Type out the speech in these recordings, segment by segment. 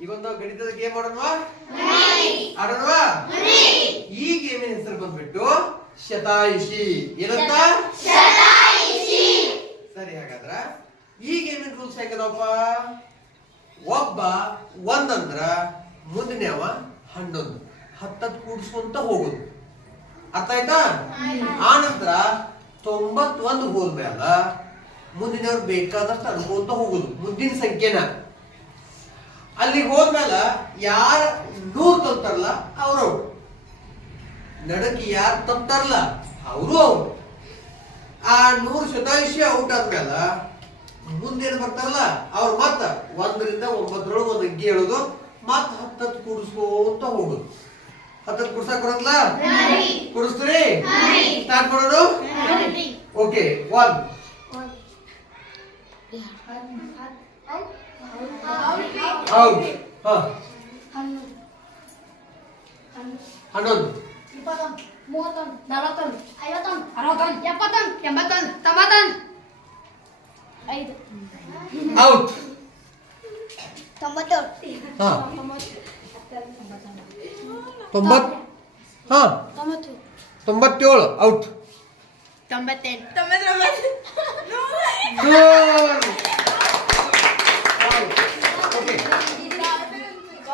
ಇವೊಂದು ಗಣಿತದ ಗೇಮ್ ಆಡೋಣವಾ? ಆಡೋಣವಾ? ಈ ಗೇಮಿನ ಹೆಸರು ಬಂದ್ಬಿಟ್ಟು? ಶತಾಯುಷಿ. ಏನಂತ? ಸರಿ ಹಾಗಾದ್ರ ಈ ಗೇಮಿನ ರೂಲ್ಸ್ ಹೆಂಗದವಪ್ಪ ಒಬ್ಬ ಒಂದಂದ್ರ ಮುಂದಿನವ ಹನ್ನೊಂದು. ಹತ್ತತ್ತು ಕೂಡ್ಸ್ಕೊಂತ ಹೋಗುದು. ಅರ್ಥ ಆಯ್ತಾ. ಆ ನಂತರ ತೊಂಬತ್ತೊಂದು ಹೋದ್ಮೇಲೆ ಮುಂದಿನವ್ರು ಬೇಕಾದಷ್ಟು ಅನ್ಕೊಂತ ಹೋಗುದು. ಮುಂದಿನ ಸಂಖ್ಯೆನ. ಅಲ್ಲಿಗೆ ಹೋದ್ಮೇಲೆ ಯಾರ ನೂರ್ ತಪ್ತಾರಲ್ಲ ಅವರು ನಡಕಿ ನಡಕ್ಕೆ ಯಾರು ತಂತಾರಲ್ಲ ಅವರು ಅವ್ರು. ಆ ನೂರು ಶತಾಯಿಷಿ ಔಟ್ ಆದ್ಮೇಲೆ ಮುಂದೇನು ಬರ್ತಾರಲ್ಲ ಅವ್ರು ಮತ್ತ ಒಂದರಿಂದ ಒಂಬತ್ತರೊಳಗೆ ಒಂದು ಅಗ್ಗಿ ಹೇಳೋದು ಮತ್ತ ಹತ್ತತ್ತು ಕೂಡಿಸ್ಕೋತ ಹೋಗುದು. ಹತ್ತತ್ತು ಕೂಡ್ಸಕ್ ಬರತ್ತಲ್ಲ ಕೂಡಿಸ್ತೀರಿ? ಸ್ಟಾರ್ಟ್ ಮಾಡೋದು? ಓಕೆ ಒನ್ ಔಟ್ ಹಾ. ಹನ್ನೊಂದು. ಇಪ್ಪತ್ತೊಂದು ಮೂವತ್ತೊಂದು ನಲವತ್ತೊಂದು ಐವತ್ತೊಂದು ಅರವತ್ತೊಂದು ಎಪ್ಪತ್ತೊಂದು ಎಂಬತ್ತೊಂದು ತೊಂಬತ್ತೊಂದು ಐದು ಔಟ್ ತೊಂಬತ್ತೇಳು. ಹಾ ತೊಂಬತ್ ಹಾ ತೊಂಬತ್ತು ತೊಂಬತ್ತೇಳು ಔಟ್ ತೊಂಬತ್ತೆಂಟು ತೊಂಬತ್ತೊಂಬತ್ತು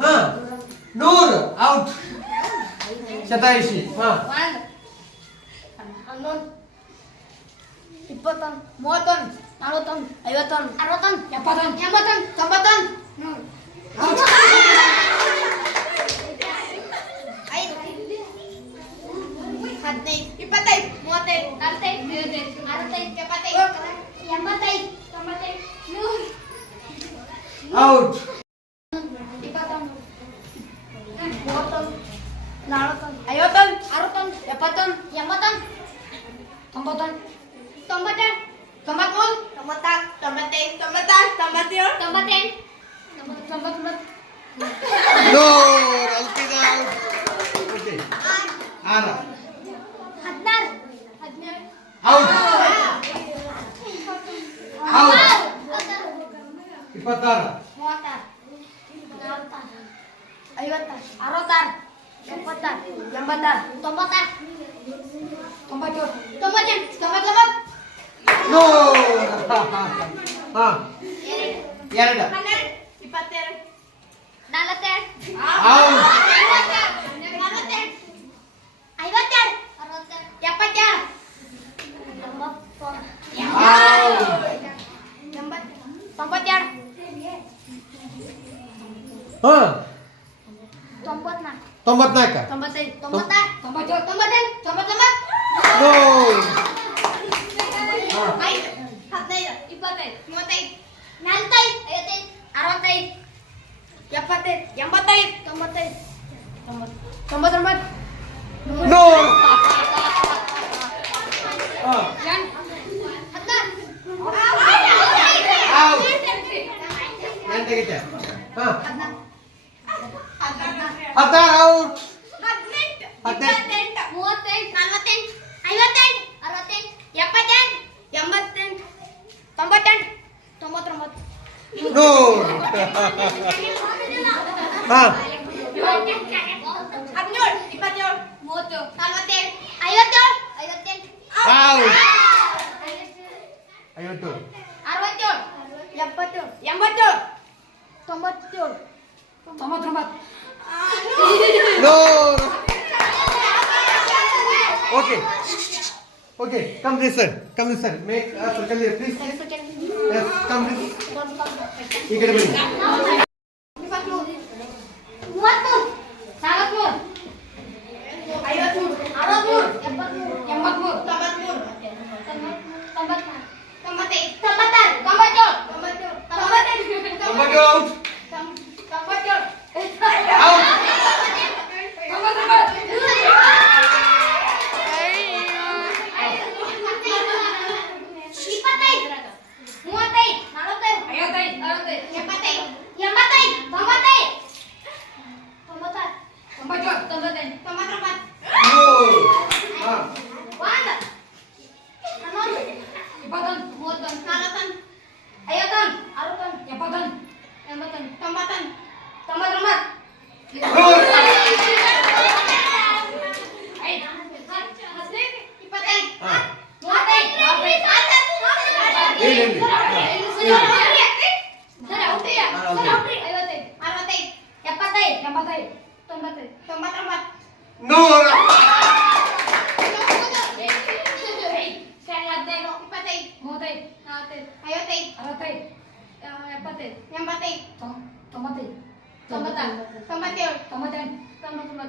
ಹಾ ನೂರು ಔಟ್ ಶತಾಯುಷಿ ಹಾ. ಹನ್ನೊಂದು ಇಪ್ಪತ್ತೊಂದು ಮೂವತ್ತೊಂದು ನಲವತ್ತೊಂದು ಐವತ್ತೊಂದು ಅರವತ್ತೊಂದು ಎಪ್ಪತ್ತೊಂದು ಎಂಬತ್ತೊಂದು ತೊಂಬತ್ತೊಂದು ನೂರು. ಹದಿನೈದು ಇಪ್ಪತ್ತೈದು ಮೂವತ್ತೈದು ನಲವತ್ತೈದು ಐವತ್ತೈದು ಅರವತ್ತೈದು ಎಪ್ಪತ್ತೈದು ಎಂಬತ್ತೈದು ತೊಂಬತ್ತೈದು ನೂರು. ಔಟ್ ಇಪ್ಪತ್ತೊಂದು ಮೂವತ್ತೊಂದು ನಲವತ್ತೊಂದು ಐವತ್ತೊಂದು ಅರವತ್ತೊಂದು ಎಪ್ಪತ್ತೊಂದು ಎಂಬತ್ತೊಂದು ತೊಂಬತ್ತೊಂದು ತೊಂಬತ್ತೆರಡು ತೊಂಬತ್ಮೂರು ತೊಂಬತ್ತಾರು ತೊಂಬತ್ತೈದು ತೊಂಬತ್ತಾರು ತೊಂಬತ್ತೇಳು. ತೊಂಬತ್ತೆಂಟು ತೊಂಬತ್ತೊಂಬತ್ತು ಹದಿನಾರು. ಹದಿನೇಳು. ಇಪ್ಪತ್ತಾರು. ಮೂವತ್ತಾರು. ಐವತ್ತಾರು. ಅರವತ್ತಾರು. ಎಪ್ಪತ್ತಾರು ಎಂಬತ್ತಾರು ತೊಂಬತ್ತಾರು ತೊಂಬತ್ತೇಳು ತೊಂಬತ್ತೆಂಟು ತೊಂಬತ್ತೊಂಬತ್ತು ನೂರು ಹಾ ಎರಡು ಹನ್ನೆರಡು ಇಪ್ಪತ್ತೆರಡು ನಲವತ್ತೆರಡು ಔಟ್ ನಲವತ್ತೆರಡು ಐವತ್ತೆರಡು ಅರವತ್ತೆರಡು Tombat naik kah? Tombak naik, tombak naik, Tombat jauh, Tombat naik, tombak tombak. No. Naik, hati, ipatai, muatai, nantai, ayatai, Yang yapatai, Yang tombatai, tombat, tombat tombat. Ah. No. Jan. Hatta. Out. Nantai kita. Hatta. Hatta. ಹದಿನೆಂಟು. ಮೂವತ್ತೆಂಟು ನಲವತ್ತೆಂಟು ಐವತ್ತೆಂಟು ಅರವತ್ತೆಂಟು ಎಪ್ಪತ್ತೆಂಟು ಎಂಬತ್ತೆಂಟು ತೊಂಬತ್ತೆಂಟು ತೊಂಬತ್ತೊಂಬತ್ತು. ಹಾ. ಹದಿನೇಳು ಇಪ್ಪತ್ತೇಳು ಮೂವತ್ತೇಳು ನಲವತ್ತೇಳು ಐವತ್ತೇಳು ಐವತ್ತೆಂಟು. ಐವತ್ತು. ಅರವತ್ತೇಳು ಎಪ್ಪತ್ತೇಳು ಎಂಬತ್ತೇಳು ತೊಂಬತ್ತೇಳು ತೊಂಬತ್ತೊಂಬತ್ತು. no, no. Okay. Okay, come this side. Come this side. Make a circle here, please. Yes, come this. You get a ನೂರ ಹದಿನೈದು ಇಪ್ಪತ್ತೈದು ಮೂವತ್ತೈದು ನಲವತ್ತೈದು ಐವತ್ತೈದು ಅರವತ್ತೈದು ಎಪ್ಪತ್ತೈದು ಎಂಬತ್ತೈದು ತೊಂಬತ್ತೈದು 怎么整怎么丢怎么整怎么怎么